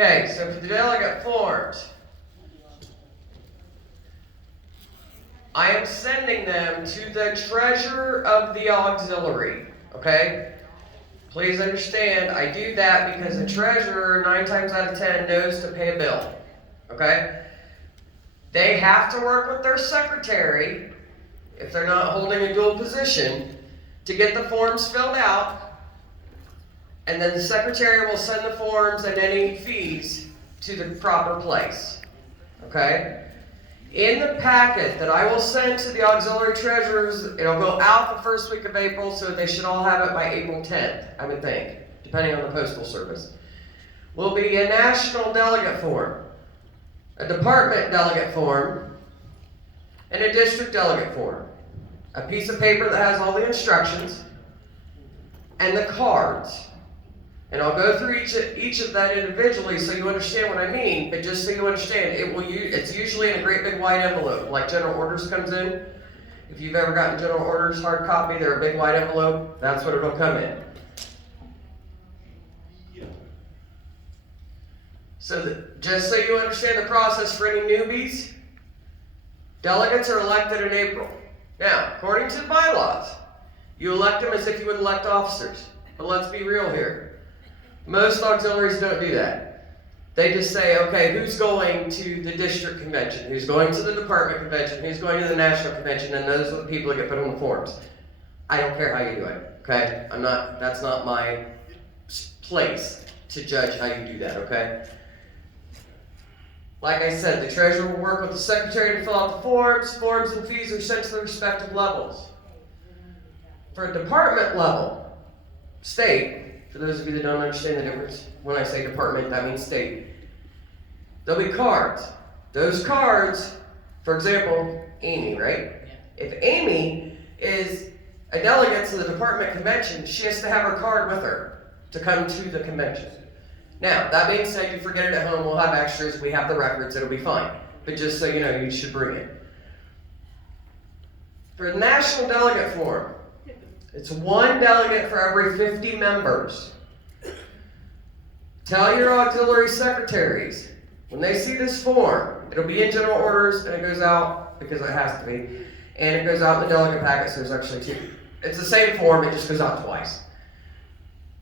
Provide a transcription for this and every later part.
Okay, so for the delegate forms, I am sending them to the treasurer of the auxiliary, okay? Please understand, I do that because the treasurer, 9 times out of 10, knows to pay a bill, okay? They have to work with their secretary, if they're not holding a dual position, to get the forms filled out, and then the secretary will send the forms and any fees to the proper place, okay? In the packet that I will send to the auxiliary treasurers, it'll go out the first week of April, so they should all have it by April 10th, I would think, depending on the postal service. Will be a national delegate form, a department delegate form, and a district delegate form. A piece of paper that has all the instructions, and the cards. And I'll go through each of that individually so you understand what I mean, but just so you understand, it's usually in a great big white envelope, like general orders comes in. If you've ever gotten general orders hard copy, they're a big white envelope, that's what it'll come in. So just so you understand the process for any newbies, delegates are elected in April. Now, according to the bylaws, you elect them as if you would elect officers. But let's be real here. Most auxiliaries don't do that. They just say, okay, who's going to the district convention? Who's going to the department convention? Who's going to the national convention? And those are the people that get put on the forms. I don't care how you do it, okay? That's not my place to judge how you do that, okay? Like I said, the treasurer will work with the secretary to fill out the forms. Forms and fees are sent to the respective levels. For a department level, state, for those of you that don't understand the difference, when I say department, that means state. There'll be cards. Those cards, for example, Amy, right? If Amy is a delegate to the department convention, she has to have her card with her to come to the convention. Now, that being said, you forget it at home, we'll have extras, we have the records, it'll be fine. But just so you know, you should bring it. For the national delegate form, it's 1 delegate for every 50 members. Tell your auxiliary secretaries, when they see this form, it'll be in general orders and it goes out, because it has to be, and it goes out in the delegate packet, so there's actually 2. It's the same form, it just goes out twice.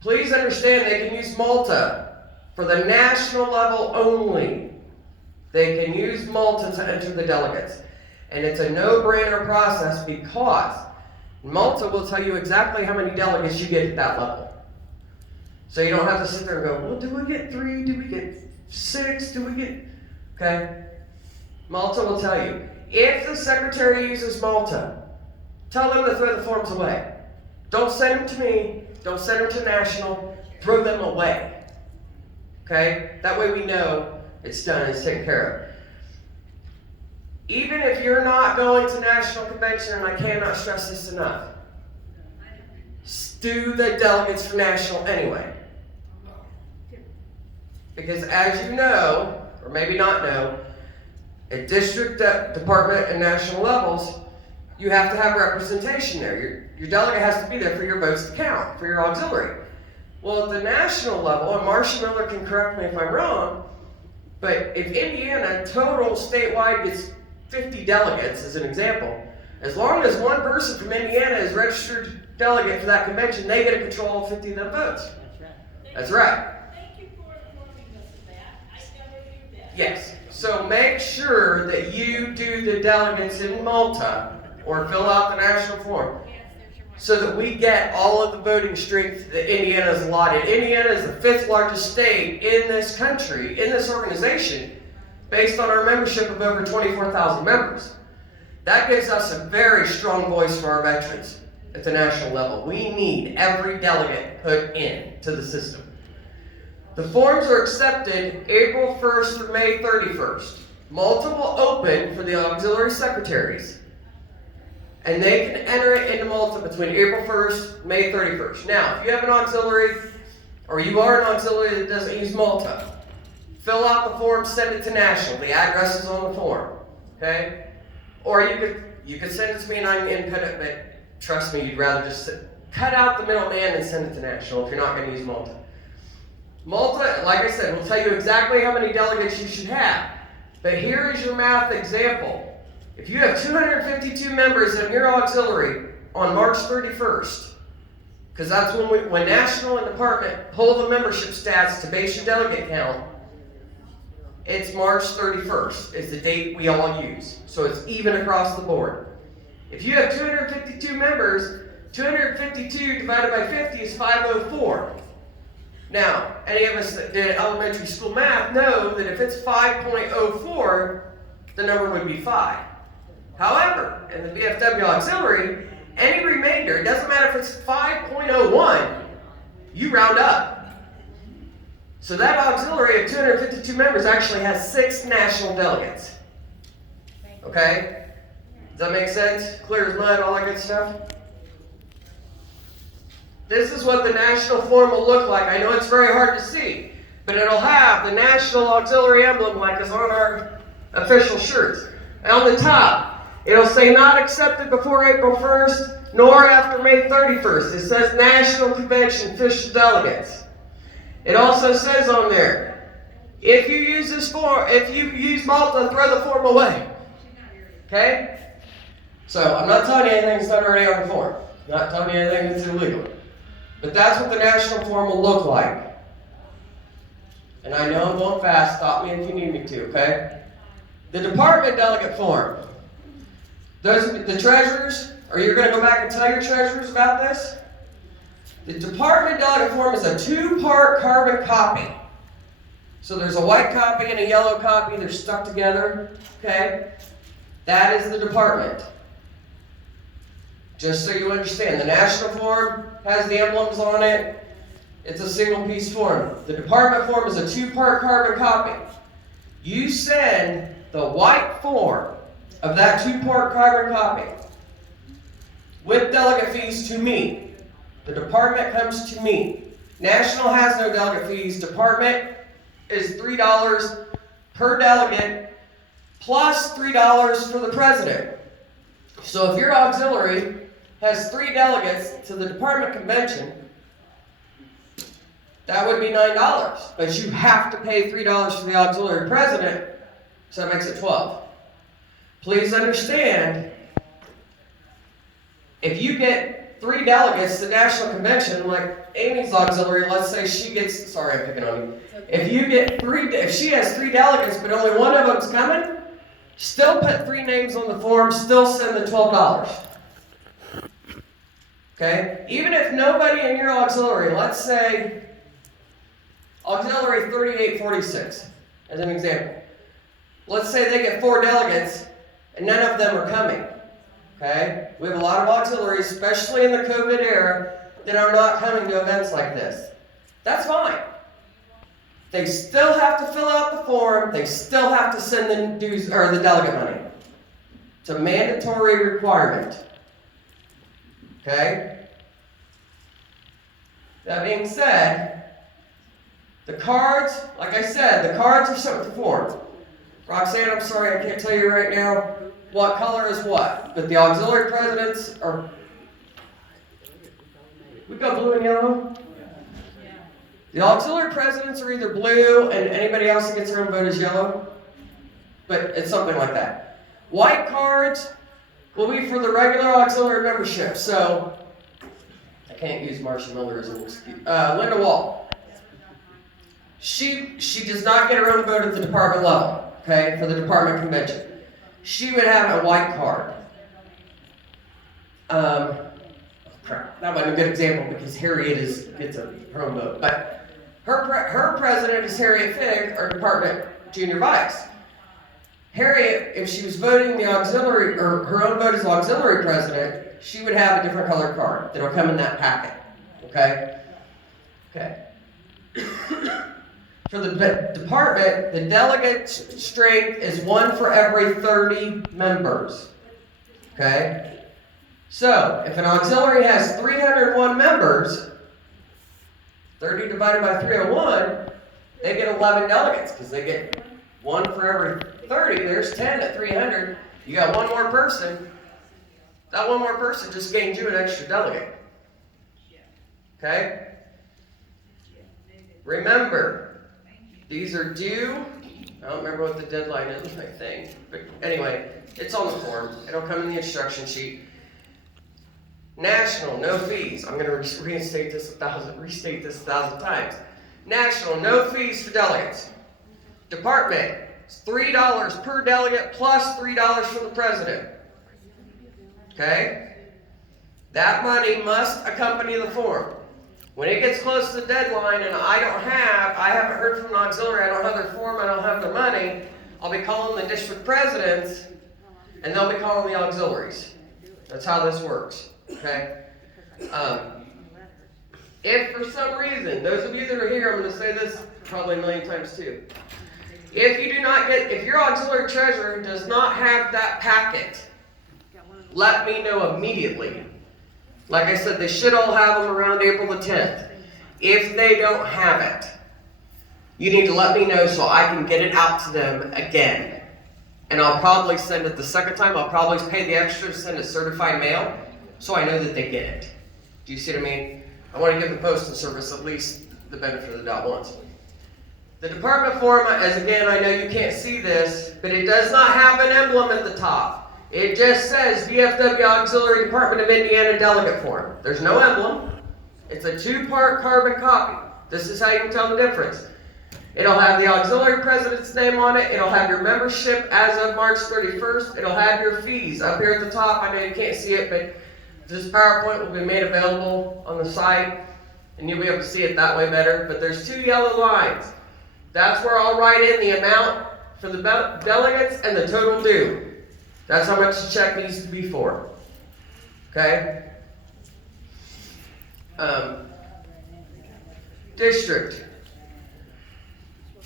Please understand they can use Malta for the national level only. They can use Malta to enter the delegates. And it's a no-brainer process because Malta will tell you exactly how many delegates you get at that level. So you don't have to sit there and go, well, do we get 3? Do we get 6? Do we get... Okay? Malta will tell you. If the secretary uses Malta, tell them to throw the forms away. Don't send them to me. Don't send them to national. Throw them away. Okay? That way we know it's done, it's taken care of. Even if you're not going to national convention, and I cannot stress this enough, do the delegates for national anyway. Because as you know, or maybe not know, at district, department, and national levels, you have to have representation there. Your delegate has to be there for your votes to count, for your auxiliary. Well, at the national level, and Marcia Miller can correct me if I'm wrong, but if Indiana total statewide gets 50 delegates, as an example, as long as one person from Indiana is registered delegate for that convention, they get to control all 50 of them votes. That's right. That's right. Thank you for informing us of that. I never knew that. Yes. So make sure that you do the delegates in Malta or fill out the national form so that we get all of the voting strength that Indiana is allotted. Indiana is the 5th largest state in this country, in this organization, based on our membership of over 24,000 members. That gives us a very strong voice for our veterans at the national level. We need every delegate put in to the system. The forms are accepted April 1st through May 31st. Malta will open for the auxiliary secretaries, and they can enter it into Malta between April 1st, May 31st. Now, if you have an auxiliary, or you are an auxiliary that doesn't use Malta, fill out the form, send it to national. The address is on the form, okay? Or you could send it to me and I can input it, but trust me, you'd rather just cut out the middleman and send it to national if you're not going to use Malta. Like I said, we'll tell you exactly how many delegates you should have. But here is your math example. If you have 252 members in your auxiliary on March 31st, because that's when National and Department pull the membership stats to base your delegate count, it's March 31st is the date we all use. So it's even across the board. If you have 252 members, 252 divided by 50 is 504. Now, any of us that did elementary school math know that if it's 5.04, the number would be 5. However, in the VFW auxiliary, any remainder, it doesn't matter if it's 5.01, you round up. So that auxiliary of 252 members actually has 6 national delegates. Okay? Does that make sense? Clear as mud, all that good stuff? This is what the national form will look like. I know it's very hard to see, but it'll have the national auxiliary emblem like is on our official shirts. And on the top, it'll say not accepted before April 1st, nor after May 31st. It says National Convention official delegates. It also says on there, if you use this form, if you use Malta, throw the form away. Okay? So I'm not telling you anything that's not already on the form. I'm not telling you anything that's illegal. But that's what the national form will look like. And I know I'm going fast. Stop me if you need me to, okay? The department delegate form. The treasurers, or you're going to go back and tell your treasurers about this? The department delegate form is a 2-part carbon copy. So there's a white copy and a yellow copy. They're stuck together, okay? That is the department. Just so you understand, the national form has the emblems on it. It's a single piece form. The department form is a 2-part carbon copy. You send the white form of that 2-part carbon copy with delegate fees to me. The department comes to me. National has no delegate fees. Department is $3 per delegate plus $3 for the president. So if your auxiliary has 3 delegates to the department convention, that would be $9. But you have to pay $3 for the auxiliary president, so that makes it $12. Please understand, if you get 3 delegates to national convention, like Amy's auxiliary, let's say she gets, sorry I'm picking on you. If she has 3 delegates, but only one of them's coming, still put 3 names on the form, still send the $12. Okay? Even if nobody in your auxiliary, let's say auxiliary 3846, as an example. Let's say they get 4 delegates and none of them are coming. Okay? We have a lot of auxiliaries, especially in the COVID era, that are not coming to events like this. That's fine. They still have to fill out the form, they still have to send the dues or the delegate money. It's a mandatory requirement. Okay? That being said, the cards, like I said, the cards are sent with the form. Roxanne, I'm sorry, I can't tell you right now what color is what, but the auxiliary presidents are, we got blue and yellow? The auxiliary presidents are either blue and anybody else that gets their own vote is yellow, but it's something like that. White cards will be for the regular auxiliary membership, so I can't use Marcia Miller as an excuse. Linda Wall. She does not get her own vote at the department level, okay, for the department convention. She would have a white card. Crap, that wasn't a good example because Harriet gets her own vote, but her president is Harriet Figg, our department junior vice. Harriet, if she was voting the auxiliary, or her own vote as auxiliary president, she would have a different colored card that'll come in that packet. Okay? Okay. For the department, the delegate strength is 1 for every 30 members. Okay? So, if an auxiliary has 301 members, 30 divided by 301, they get 11 delegates because they get 1 for every 30. There's 10 at 300. You got 1 more person. That 1 more person just gained you an extra delegate. Okay? remember, these are due. I don't remember what the deadline is, I think. But anyway, it's on the form. It'll come in the instruction sheet. National, no fees. I'm going to restate this a thousand times. National, no fees for delegates. Department, it's $3 per delegate plus $3 from the president. Okay? That money must accompany the form. When it gets close to the deadline and I haven't heard from an auxiliary, I don't have their form, I don't have their money, I'll be calling the district presidents and they'll be calling the auxiliaries. That's how this works. Okay? If for some reason, those of you that are here, I'm going to say this probably a million times too. If your auxiliary treasurer does not have that packet, let me know immediately. Like I said, they should all have them around April the 10th. If they don't have it, you need to let me know so I can get it out to them again. And I'll probably send it the second time. I'll probably pay the extra to send it certified mail so I know that they get it. Do you see what I mean? I want to give the postal service at least the benefit of the doubt once. The department form, as again, I know you can't see this, but it does not have an emblem at the top. It just says VFW Auxiliary Department of Indiana Delegate Form. There's no emblem. It's a 2-part carbon copy. This is how you can tell the difference. It'll have the auxiliary president's name on it. It'll have your membership as of March 31st. It'll have your fees up here at the top. I know you can't see it, but this PowerPoint will be made available on the site, and you'll be able to see it that way better. But there's 2 yellow lines. That's where I'll write in the amount for the delegates and the total due. That's how much the check needs to be for. Okay? District.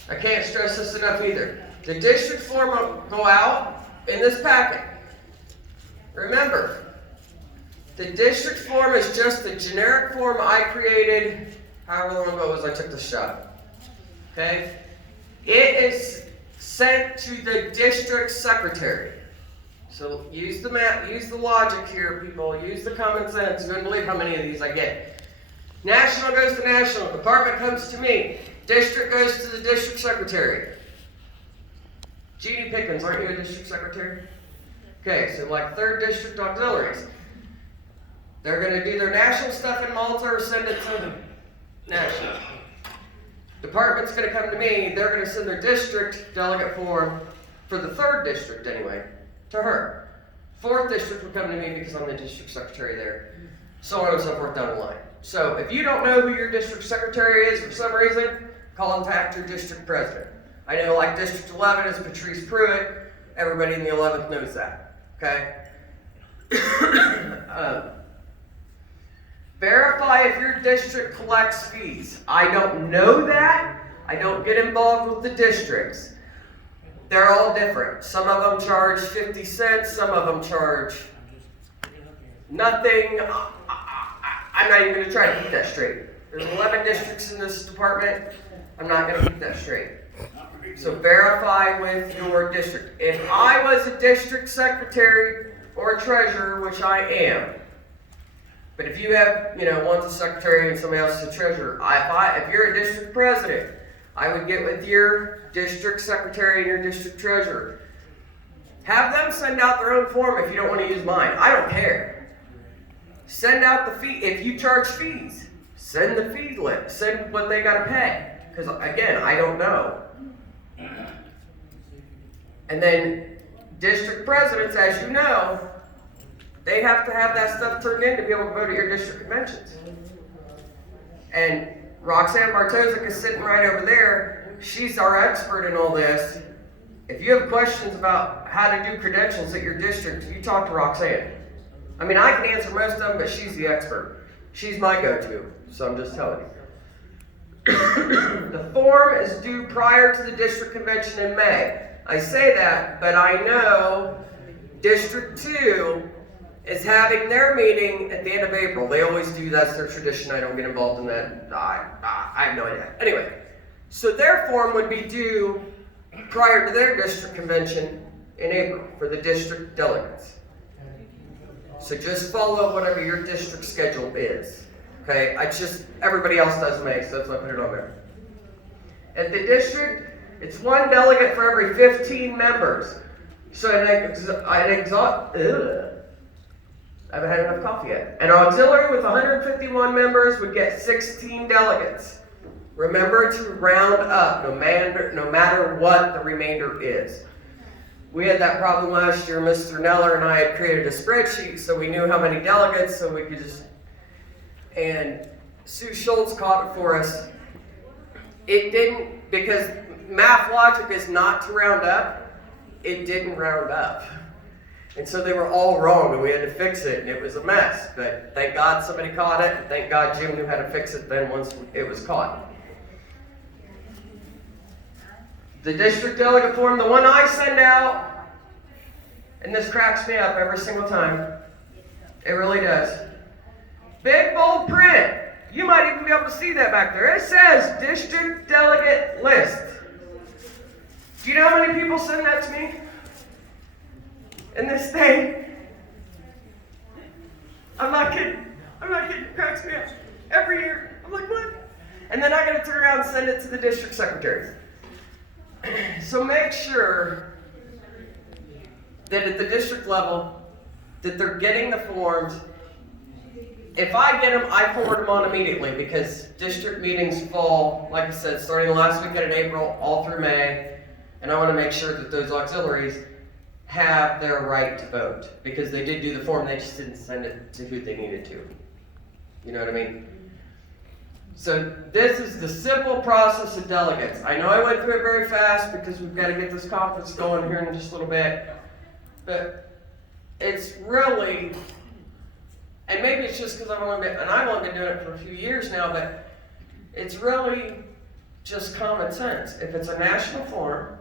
I can't stress this enough either. The district form will go out in this packet. Remember, the district form is just the generic form I created however long ago it was I took this shot. Okay? It is sent to the district secretary. So use the logic here, people. Use the common sense. You wouldn't believe how many of these I get. National goes to national. Department comes to me. District goes to the district secretary. Jeannie Pickens, aren't you a district secretary? Okay, so like 3rd district auxiliaries. They're going to do their national stuff in Malta or send it to national. Department's going to come to me. They're going to send their district delegate form for the 3rd district anyway to her. 4th district will come to me because I'm the district secretary there. So on and so forth down the line. So if you don't know who your district secretary is for some reason, contact your district president. I know like District 11 is Patrice Pruitt. Everybody in the 11th knows that. Okay? Verify if your district collects fees. I don't know that. I don't get involved with the districts. They're all different. Some of them charge 50 cents. Some of them charge nothing. I'm not even going to try to keep that straight. There's 11 districts in this department. I'm not going to keep that straight. So verify with your district. If I was a district secretary or a treasurer, which I am, but if you have, one's a secretary and somebody else is a treasurer, if you're a district president, I would get with your district secretary and your district treasurer. Have them send out their own form if you don't want to use mine. I don't care. Send out the fee. If you charge fees, send the fee list. Send what they got to pay. Because, again, I don't know. And then district presidents, as you know, they have to have that stuff turned in to be able to vote at your district conventions. And Roxanne Bartosik is sitting right over there. She's our expert in all this. If you have questions about how to do credentials at your district, you talk to Roxanne. I mean, I can answer most of them, but she's the expert. She's my go-to, so I'm just telling you. The form is due prior to the district convention in May. I say that, but I know District 2 is having their meeting at the end of April. They always do. That's their tradition. I don't get involved in that. I have no idea. Anyway, so their form would be due prior to their district convention in April for the district delegates. So just follow whatever your district schedule is. Okay, everybody else does May, so that's why I put it on there. At the district, it's 1 delegate for every 15 members. So I haven't had enough coffee yet. An auxiliary with 151 members would get 16 delegates. Remember to round up, no matter what the remainder is. We had that problem last year. Mr. Neller and I had created a spreadsheet so we knew how many delegates, so we could just, and Sue Schultz caught it for us. It didn't, because math logic is not to round up, it didn't round up. And so they were all wrong, and we had to fix it, and it was a mess. But thank God somebody caught it, and thank God Jim knew how to fix it then once it was caught. The district delegate form, the one I send out, and this cracks me up every single time. It really does. Big bold print. You might even be able to see that back there. It says district delegate list. Do you know how many people send that to me? In this thing? I'm not kidding. It cracks me up. Every year. I'm like, what? And then I gotta turn around and send it to the district secretaries. So make sure that at the district level, that they're getting the forms. If I get them, I forward them on immediately because district meetings fall, like I said, starting the last weekend in April, all through May. And I want to make sure that those auxiliaries have their right to vote because they did do the form, they just didn't send it to who they needed to. You know what I mean? So this is the simple process of delegates. I know I went through it very fast because we've got to get this conference going here in just a little bit. But it's really, and maybe it's just because I've only been doing it for a few years now, but it's really just common sense. If it's a national form,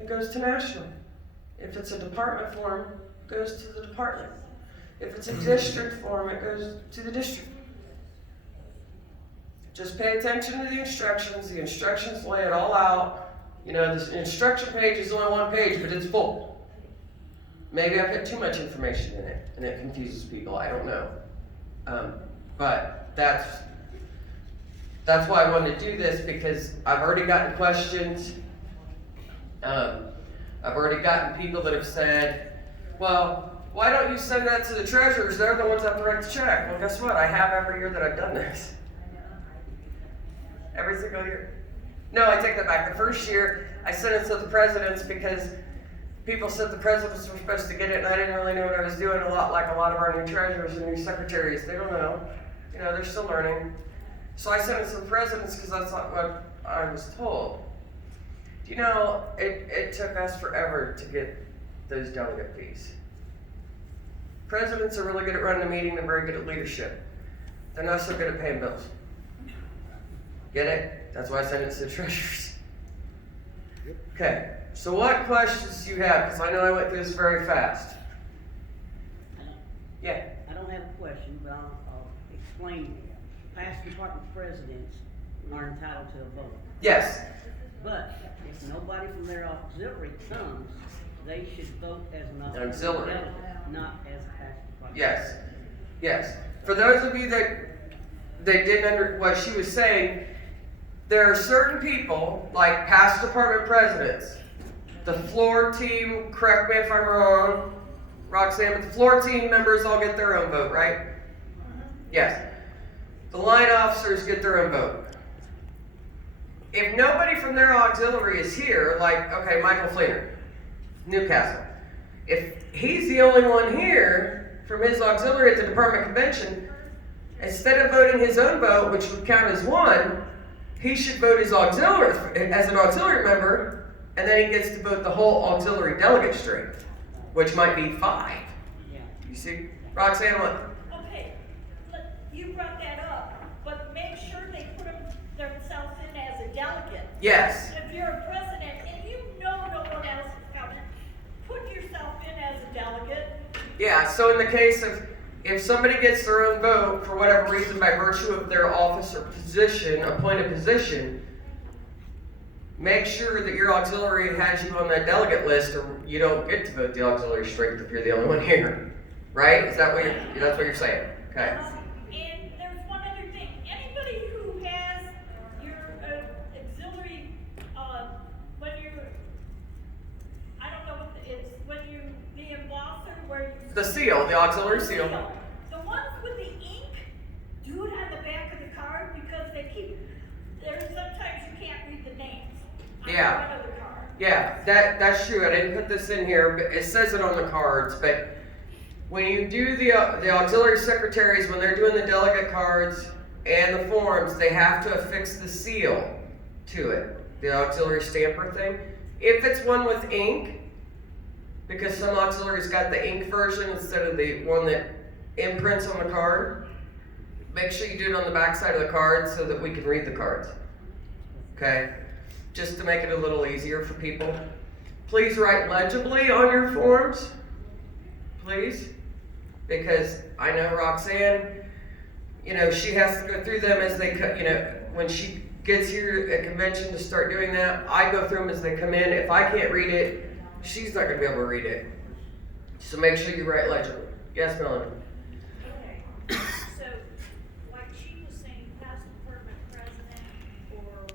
it goes to national. If it's a department form, it goes to the department. If it's a district form, it goes to the district. Just pay attention to the instructions. The instructions lay it all out. You know, this instruction page is only one page, but it's full. Maybe I put too much information in it, and it confuses people. I don't know. But that's why I wanted to do this, because I've already gotten questions. I've already gotten people that have said, well, why don't you send that to the treasurers? They're the ones that have to write the check. Well, guess what? I have every year that I've done this. Every single year. No, I take that back. The first year, I sent it to the presidents because people said the presidents were supposed to get it, and I didn't really know what I was doing. A lot like a lot of our new treasurers and new secretaries. They don't know. You know, they're still learning. So I sent it to the presidents because that's not what I was told. You know, it took us forever to get those delegate fees. Presidents are really good at running a meeting. They're very good at leadership. They're not so good at paying bills. Get it? That's why I send it to the treasurers. Okay, so what questions do you have? Because I know I went through this very fast. Yeah. I don't have a question, but I'll explain. Past department presidents are entitled to a vote. Yes. But if nobody from their auxiliary comes, they should vote as an Auxiliary. delegate, not as a past department. Yes. Yes. For those of you that didn't under what she was saying, there are certain people, like past department presidents, the floor team, correct me if I'm wrong, Roxanne, but the floor team members all get their own vote, right? Yes. The line officers get their own vote. If nobody from their auxiliary is here, like, okay, Michael Fleener, Newcastle, if he's the only one here from his auxiliary at the department convention, instead of voting his own vote, which would count as one, he should vote his auxiliary as an auxiliary member, and then he gets to vote the whole auxiliary delegate strength, which might be 5. Yeah. You see? Roxanne, what? Okay, you brought that up, but make sure they put themselves in as a delegate. Yes. If you're a president and you know no one else is coming, put yourself in as a delegate. Yeah, so in the case of, if somebody gets their own vote for whatever reason by virtue of their office or position, appointed position, make sure that your auxiliary has you on that delegate list, or you don't get to vote the auxiliary strength if you're the only one here. Right? Is that what that's what you're saying? Okay. And there's one other thing. Anybody who has your auxiliary The seal, the auxiliary seal. The ones with the ink, do it on the back of the card because there's sometimes you can't read the names on the front of the card. Yeah, that's true. I didn't put this in here, but it says it on the cards. But when you do the auxiliary secretaries, when they're doing the delegate cards and the forms, they have to affix the seal to it, the auxiliary stamper thing. If it's one with ink, because some auxiliaries got the ink version instead of the one that imprints on the card, make sure you do it on the back side of the card so that we can read the cards. Okay? Just to make it a little easier for people. Please write legibly on your forms. Please. Because I know Roxanne, she has to go through them as they, when she gets here at convention to start doing that, I go through them as they come in. If I can't read it, she's not going to be able to read it. So make sure you write legibly. Yes, Melanie? Okay, so, like she was saying, past department president, or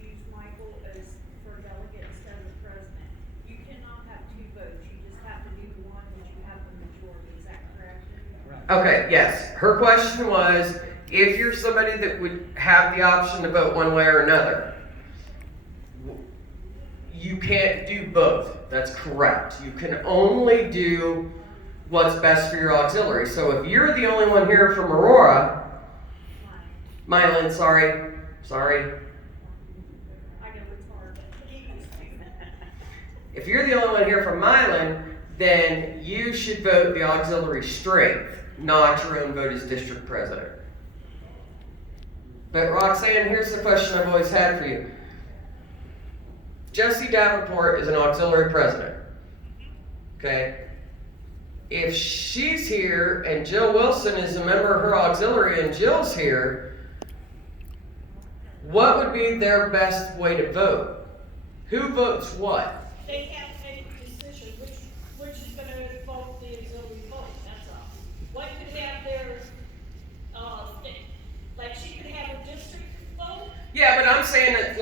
use Michael as for delegate instead of the president. You cannot have two votes, you just have to do one when you have the majority, is that correct? Okay, yes. Her question was, if you're somebody that would have the option to vote one way or another, you can't do both. That's correct. You can only do what's best for your auxiliary. So if you're the only one here from Aurora, Mylan, sorry. I know it's hard. If you're the only one here from Mylan, then you should vote the auxiliary strength, not your own vote as district president. But Roxanne, here's the question I've always had for you. Jesse Davenport is an auxiliary president. Okay? If she's here and Jill Wilson is a member of her auxiliary and Jill's here, what would be their best way to vote? Who votes what? They have to make a decision, which is gonna vote the auxiliary vote, that's all. What could have their, like she could have a district vote? Yeah, but I'm saying that,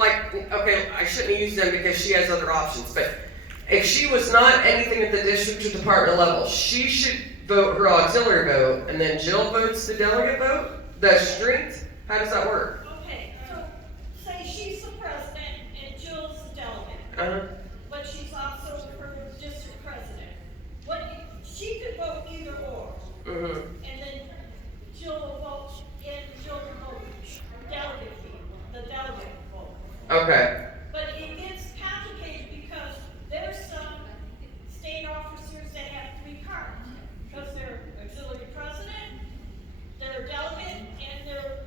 okay, I shouldn't use them because she has other options, but if she was not anything at the district or department level, she should vote her auxiliary vote, and then Jill votes the delegate vote? The strength? How does that work? Okay, so say she's the president and Jill's the delegate, Uh-huh. but she's also her district president. She could vote either or, Mm-hmm. and then Jill will vote, and Jill will vote delegate, the delegate vote. Okay. But it gets complicated because there's some state officers that have 3 cards. Because they're auxiliary president, they're delegate, and they're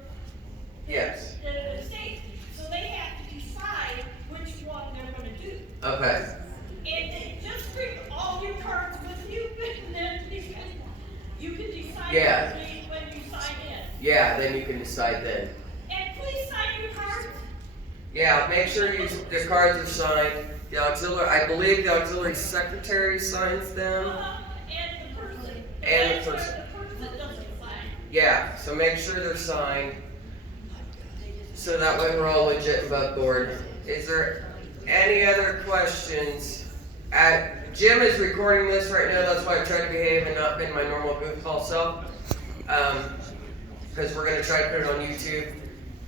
Yes. the state. So they have to decide which one they're gonna do. Okay. And they just bring all your cards with you, and then you can decide Yeah. when you sign in. Yeah, then you can decide then. And please sign your cards. Yeah, make sure the cards are signed. The auxiliary, I believe the auxiliary secretary signs them. And the person. And the manager, person. The person doesn't sign. Yeah, so make sure they're signed. So that way we're all legit above board. Is there any other questions? Jim is recording this right now, that's why I tried to behave and not been my normal goofball self. Because we're going to try to put it on YouTube.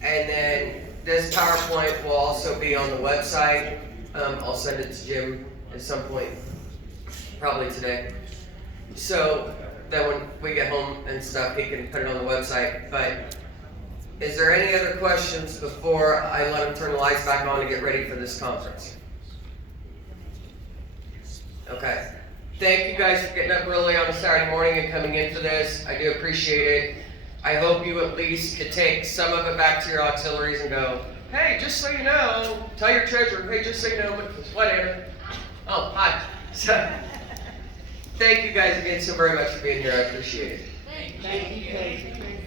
And then this PowerPoint will also be on the website. I'll send it to Jim at some point, probably today. So that when we get home and stuff, he can put it on the website. But is there any other questions before I let him turn the lights back on to get ready for this conference? Okay. Thank you guys for getting up early on a Saturday morning and coming in for this. I do appreciate it. I hope you at least could take some of it back to your auxiliaries and go, hey, just so you know, tell your treasurer, hey, just so you know, whatever. Oh, hi. So, thank you guys again so very much for being here. I appreciate it. Thank you, Kasey.